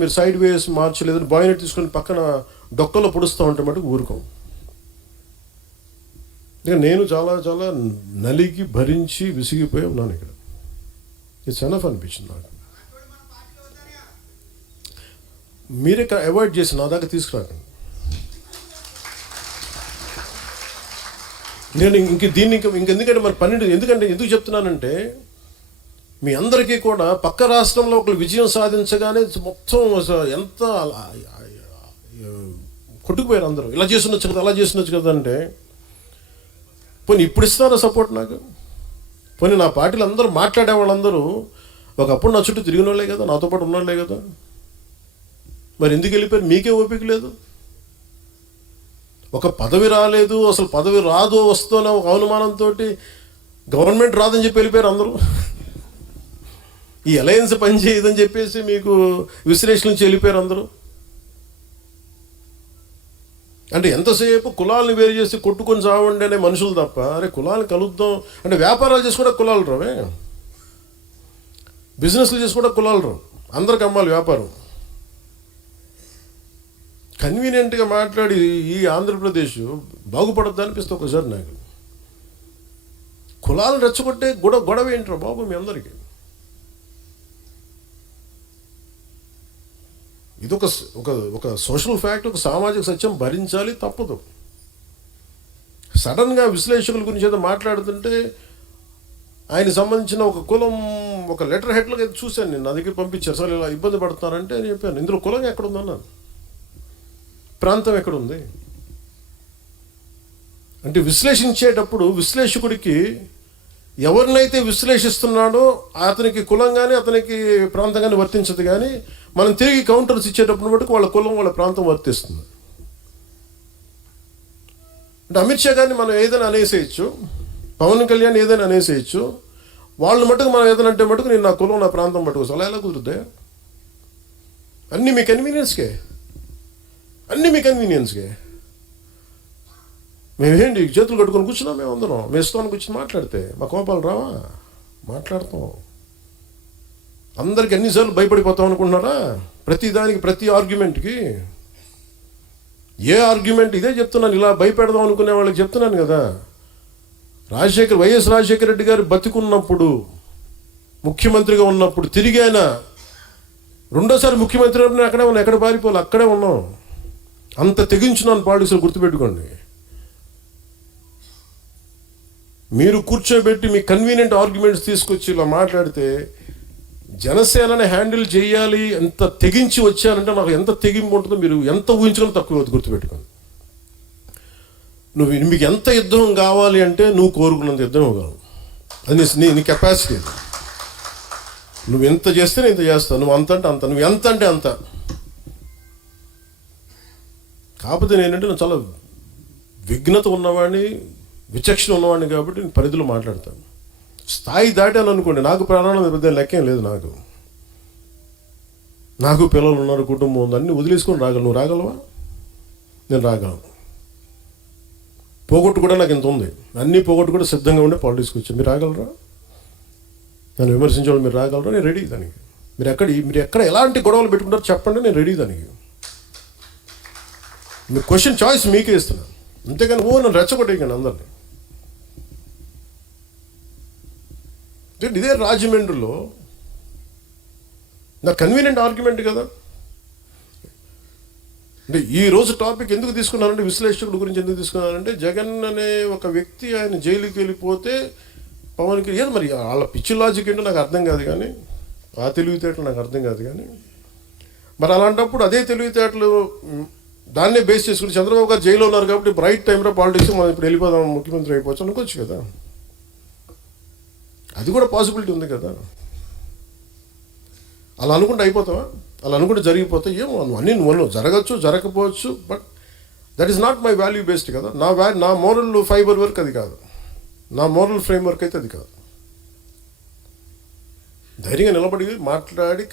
మీరు సైడ్ వేస్ మార్చలేదని బాయ్నెట్ తీసుకొని పక్కన డొక్కలో పొడుస్తూ ఉంటే మటుకు ఊరుకోం. ఇక నేను చాలా చాలా నలిగి భరించి విసిగిపోయి ఉన్నాను ఇక్కడ. ఇట్స్ ఎనఫ్ అనిపించింది నాకు. మీరే అవాయిడ్ చేసి నా దాకా తీసుకురాకండి. నేను దీన్ని ఇంకెందుకంటే మరి 12 ఎందుకు చెప్తున్నానంటే మీ అందరికీ కూడా పక్క రాష్ట్రంలో ఒకరు విజయం సాధించగానే మొత్తం ఎంత కొట్టుకుపోయారు అందరూ. ఇలా చేస్తుండొచ్చు కదా, అలా చేస్తుండొచ్చు కదా అంటే పోనీ ఇప్పుడు ఇస్తారా సపోర్ట్ నాకు? పోనీ నా పార్టీలు అందరూ మాట్లాడే వాళ్ళందరూ ఒకప్పుడు నా చుట్టూ తిరిగిన వాళ్ళే కదా, నాతో పాటు ఉన్నోళ్ళే కదా. మరి ఎందుకు వెళ్ళిపోయారు? మీకే ఓపిక లేదు. ఒక పదవి రాలేదు, అసలు పదవి రాదు వస్తున్న ఒక అనుమానంతో గవర్నమెంట్ రాదని చెప్పి వెళ్ళిపోయారు అందరూ. ఈ అలయన్స్ పనిచేయదని చెప్పేసి మీకు విశ్లేషణ నుంచి వెళ్ళిపోయారు అందరూ. అంటే ఎంతసేపు కులాలను వేరు చేసి కొట్టుకొని చావండి అనే మనుషులు తప్ప, అరే కులాలను కలుద్దాం అంటే వ్యాపారాలు చేసి కూడా కులాలు రావే, బిజినెస్లు చేసి కూడా కులాలు రావు. అందరికి అమ్మాలి వ్యాపారం. కన్వీనియంట్గా మాట్లాడి ఈ ఆంధ్రప్రదేశ్ బాగుపడద్దు అనిపిస్తుంది ఒకసారి నాకు. కులాలను రెచ్చగొట్టే గొడవ ఏంట్రా బాబు మీ అందరికీ? ఇది ఒక సోషల్ ఫ్యాక్ట్, ఒక సామాజిక సత్యం, భరించాలి, తప్పదు. సడన్గా విశ్లేషకుల గురించి ఏదో మాట్లాడుతుంటే ఆయనకు సంబంధించిన ఒక కులం ఒక లెటర్ హెడ్లుగా చూశాను నేను, నా దగ్గర పంపించారు. సార్ ఇలా ఇబ్బంది పడుతున్నారంటే నేను చెప్పాను, ఇందులో కులం ఎక్కడుందన్నాను, ప్రాంతం ఎక్కడుంది అంటే విశ్లేషించేటప్పుడు విశ్లేషకుడికి ఎవరినైతే విశ్లేషిస్తున్నాడో అతనికి కులం కానీ అతనికి ప్రాంతం కానీ వర్తించదు. కానీ మనం తిరిగి కౌంటర్స్ ఇచ్చేటప్పుడు మటుకు వాళ్ళ కులం వాళ్ళ ప్రాంతం వర్తిస్తుంది. అంటే అమిత్ షా గారిని మనం ఏదైనా అనేసేయచ్చు, పవన్ కళ్యాణ్ ఏదైనా అనేసేయచ్చు, వాళ్ళు మటుకు మనం ఏదైనా అంటే మటుకు నేను నా కులం నా ప్రాంతం మటుకు అలా ఎలా కుదురుతాయి? అన్నీ మీ కన్వీనియన్స్కే, అన్నీ మీ కన్వీనియన్స్కే. మేమేంటి చేతులు కట్టుకొని కూర్చున్నాం, మేము అందరం మేము ఇస్తాను కూర్చొని మాట్లాడితే మా కోపాలు రావా? మాట్లాడతాం. అందరికి అన్నిసార్లు భయపడిపోతాం అనుకుంటున్నారా? ప్రతిదానికి ప్రతి ఆర్గ్యుమెంట్కి ఏ ఆర్గ్యుమెంట్ ఇదే చెప్తున్నాను, ఇలా భయపెడదాం అనుకునే వాళ్ళకి చెప్తున్నాను కదా. వైఎస్ రాజశేఖర రెడ్డి గారు బతికున్నప్పుడు ముఖ్యమంత్రిగా ఉన్నప్పుడు తిరిగి ఆయన రెండోసారి ముఖ్యమంత్రి అక్కడే ఉన్నాం, ఎక్కడ పారిపోవాలి అక్కడే ఉన్నాం. అంత తెగించున్నాను పాలిటిక్స్లో, గుర్తుపెట్టుకోండి. మీరు కూర్చోబెట్టి మీ కన్వీనియంట్ ఆర్గ్యుమెంట్స్ తీసుకొచ్చి ఇలా మాట్లాడితే జనసేనని హ్యాండిల్ చేయాలి ఎంత తెగించి వచ్చానంటే నాకు ఎంత తెగింపు ఉంటుందో మీరు ఎంత ఊహించుకొని తక్కువ, గుర్తుపెట్టుకోండి. మీకు ఎంత యుద్ధం కావాలి అంటే నువ్వు కోరుకున్నంత యుద్ధం ఇవ్వగలవు, అది నీ కెపాసిటీ. నువ్వు ఎంత చేస్తే నేను ఇంత చేస్తాను, నువ్వు అంత అంటే అంత, నువ్వు ఎంత అంటే అంత. కాకపోతే నేనంటే నేను చాలా విఘ్నత ఉన్నవాడిని, విచక్షణ ఉన్నవాడిని కాబట్టి నేను పరిధిలో మాట్లాడతాను. స్థాయి దాటాను అనుకోండి, నాకు ప్రాణాలు పెద్ద లెక్కేం లేదు. నాకు పిల్లలు ఉన్నారు, కుటుంబం ఉంది, అన్నీ వదిలేసుకొని రాగలను. నువ్వు రాగలవా? నేను రాగలను. పోగొట్టు కూడా నాకు ఇంత ఉంది, అన్నీ పోగొట్టు కూడా సిద్ధంగా ఉండే పాలిటిక్స్కి వచ్చాను. మీరు రాగలరా? నన్ను విమర్శించడం మీరు రాగలరా? నేను రెడీ దానికి. మీరు ఎక్కడ ఎలాంటి గొడవలు పెట్టుకుంటారో చెప్పండి, నేను రెడీ దానికి. మీ క్వశ్చన్ చాయిస్ మీకే ఇస్తున్నాను, అంతేగాని నన్ను రెచ్చగొట్టేయకండి అందరినీ. ఇదే రాజమండ్రిలో నా కన్వీనియంట్ ఆర్గ్యుమెంట్ కదా. అంటే ఈరోజు టాపిక్ ఎందుకు తీసుకున్నానంటే, విశ్లేషకుడు గురించి ఎందుకు తీసుకున్నానంటే, జగన్ అనే ఒక వ్యక్తి ఆయన జైలుకి వెళ్ళిపోతే పవన్కి ఏదో మరి వాళ్ళ పిచ్చి లాజిక్ ఏంటో నాకు అర్థం కాదు, కానీ ఆ తెలివితేటలు నాకు అర్థం కాదు. కానీ మరి అలాంటప్పుడు అదే తెలివితేటలు దాన్నే బేస్ చేసుకుని చంద్రబాబు గారు జైల్లో ఉన్నారు కాబట్టి రైట్ టైంలో పాలిటిక్స్ మనం ఇప్పుడు వెళ్ళిపోదాం, ముఖ్యమంత్రి అయిపోవచ్చు అనుకోవచ్చు కదా. అది కూడా పాసిబిలిటీ ఉంది కదా. అలా అనుకుంటే అయిపోతావా? అలా అనుకుంటే జరిగిపోతే ఏమో అన్నీ నువ్వు జరగచ్చు, జరగకపోవచ్చు, but that is not my value based కదా. నా మోరల్ ఫైబర్ వర్క్ అది కాదు, నా మోరల్ ఫ్రేమ్ వర్క్ అయితే అది కాదు. ధైర్యంగా నిలబడి మాట్లాడి